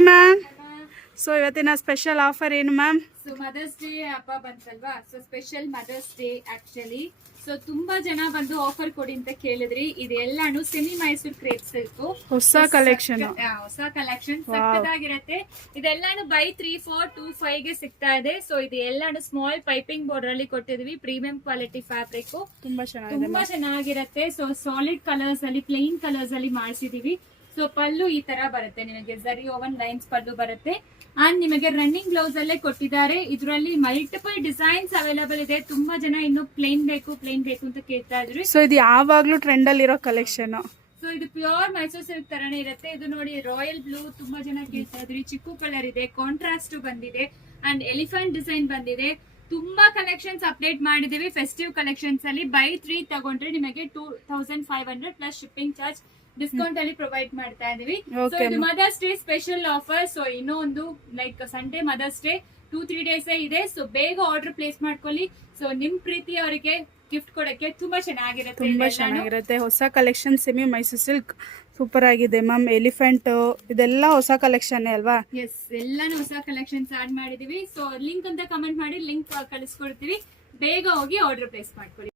Hi ma'am. So ಇವತ್ತಿನ special offer ಏನು ma'am? So mother's day ಹಬ್ಬ ಬಂತಲ್ವಾ, so special mother's day actually. So ತುಂಬಾ ಜನ ಬಂದು ಆಫರ್ ಕೊಡಿ ಅಂತ ಕೇಳಿದ್ರಿ. ಇದೆಲ್ಲಾನು ಸೆಮಿ ಮೈಸೂರ್ ಕ್ರೇಪ್ಸ್ ಸಿಲ್ಕ್ ಹೊಸ ಕಲೆಕ್ಷನ್. ಸಕ್ಕದಾಗಿರತ್ತೆ. ಇದೆಲ್ಲಾನು ಬೈ 3425 ಗೆ ಸಿಗ್ತಾ ಇದೆ. ಸೊ ಇದು ಎಲ್ಲಾನು ಸ್ಮಾಲ್ ಪೈಪಿಂಗ್ ಬಾರ್ಡರ್ ಅಲ್ಲಿ ಕೊಟ್ಟಿದ್ವಿ. ಪ್ರೀಮಿಯಂ ಕ್ವಾಲಿಟಿ ಫ್ಯಾಬ್ರಿಕ್, ತುಂಬಾ ಚೆನ್ನಾಗಿರತ್ತೆ. ಸೊ ಸಾಲಿಡ್ ಕಲರ್ಸ್ ಅಲ್ಲಿ, ಪ್ಲೇನ್ ಕಲರ್ಸ್ ಅಲ್ಲಿ ಮಾಡಿಸಿದೀವಿ. ಸೊ ಪಲ್ಲು ಈ ತರ ಬರುತ್ತೆ ನಿಮಗೆ, ಜರಿ ಓವನ್ ಲೈನ್ಸ್ ಪಲ್ಲು ಬರುತ್ತೆ. ಅಂಡ್ ನಿಮಗೆ ರನ್ನಿಂಗ್ ಬ್ಲೌಸ್ ಅಲ್ಲೇ ಕೊಟ್ಟಿದ್ದಾರೆ. ಇದರಲ್ಲಿ ಮಲ್ಟಿಪಲ್ ಡಿಸೈನ್ಸ್ ಅವೈಲೇಬಲ್ ಇದೆ. ತುಂಬಾ ಜನ ಇನ್ನು ಪ್ಲೇನ್ ಬೇಕು ಅಂತ ಕೇಳ್ತಾ ಇದ್ರಿ. ಸೊ ಇದು ಯಾವಾಗ್ಲೂ ಟ್ರೆಂಡ್ ಅಲ್ಲಿ ಇರೋ ಕಲೆಕ್ಷನ್. ಸೊ ಇದು ಪ್ಯೂರ್ ಮೈಸೂರ್ ಸಿಲ್ಕ್ ತರಾನೇ ಇರುತ್ತೆ. ಇದು ನೋಡಿ ರಾಯಲ್ ಬ್ಲೂ ತುಂಬಾ ಜನ ಕೇಳ್ತಾ ಇದ್ರಿ. ಚಿಕ್ಕು ಕಲರ್ ಇದೆ, ಕಾಂಟ್ರಾಸ್ಟ್ ಬಂದಿದೆ, ಅಂಡ್ ಎಲಿಫೆಂಟ್ ಡಿಸೈನ್ ಬಂದಿದೆ. ತುಂಬಾ ಕಲೆಕ್ಷನ್ಸ್ ಅಪ್ಡೇಟ್ ಮಾಡಿದೀವಿ. ಫೆಸ್ಟಿವ್ ಕಲೆಕ್ಷನ್ಸ್ ಅಲ್ಲಿ ಬೈ 3 ತಗೊಂಡ್ರೆ ನಿಮಗೆ 2500 ಪ್ಲಸ್ ಶಿಪ್ಪಿಂಗ್ ಚಾರ್ಜ್ ಡಿಸ್ಕೌಂಟ್ ಅಲ್ಲಿ ಪ್ರೊವೈಡ್ ಮಾಡ್ತಾ ಇದೀವಿ. ಸೊ ಇದು mother's day special offer. So ಇನ್ನೊಂದು like Sunday mother's day 2-3 days ಇದೆ. ಸೊ ಬೇಗ ಆರ್ಡರ್ ಪ್ಲೇಸ್ ಮಾಡ್ಕೊಳ್ಳಿ. ಸೊ ನಿಮ್ ಪ್ರೀತಿ ಅವರಿಗೆ ಗಿಫ್ಟ್ ಕೊಡಕ್ಕೆ ತುಂಬಾ ಚೆನ್ನಾಗಿರುತ್ತೆ. ಹೊಸ collection semi Mysore silk super ಆಗಿದೆ ಮ್ಯಾಮ್. ಎಲಿಫೆಂಟ್ ಇದೆಲ್ಲ ಹೊಸ ಕಲೆಕ್ಷನ್ ಅಲ್ವಾ? ಎಸ್, ಎಲ್ಲಾನು ಹೊಸ ಕಲೆಕ್ಷನ್ಸ್ ಆಡ್ ಮಾಡಿದೀವಿ. ಸೊ ಲಿಂಕ್ ಅಂತ ಕಮೆಂಟ್ ಮಾಡಿ ಲಿಂಕ್ ಕಳಿಸ್ಕೊಡ್ತೀವಿ. ಬೇಗ ಹೋಗಿ ಆರ್ಡರ್ ಪ್ಲೇಸ್ ಮಾಡ್ಕೊಳ್ಳಿ.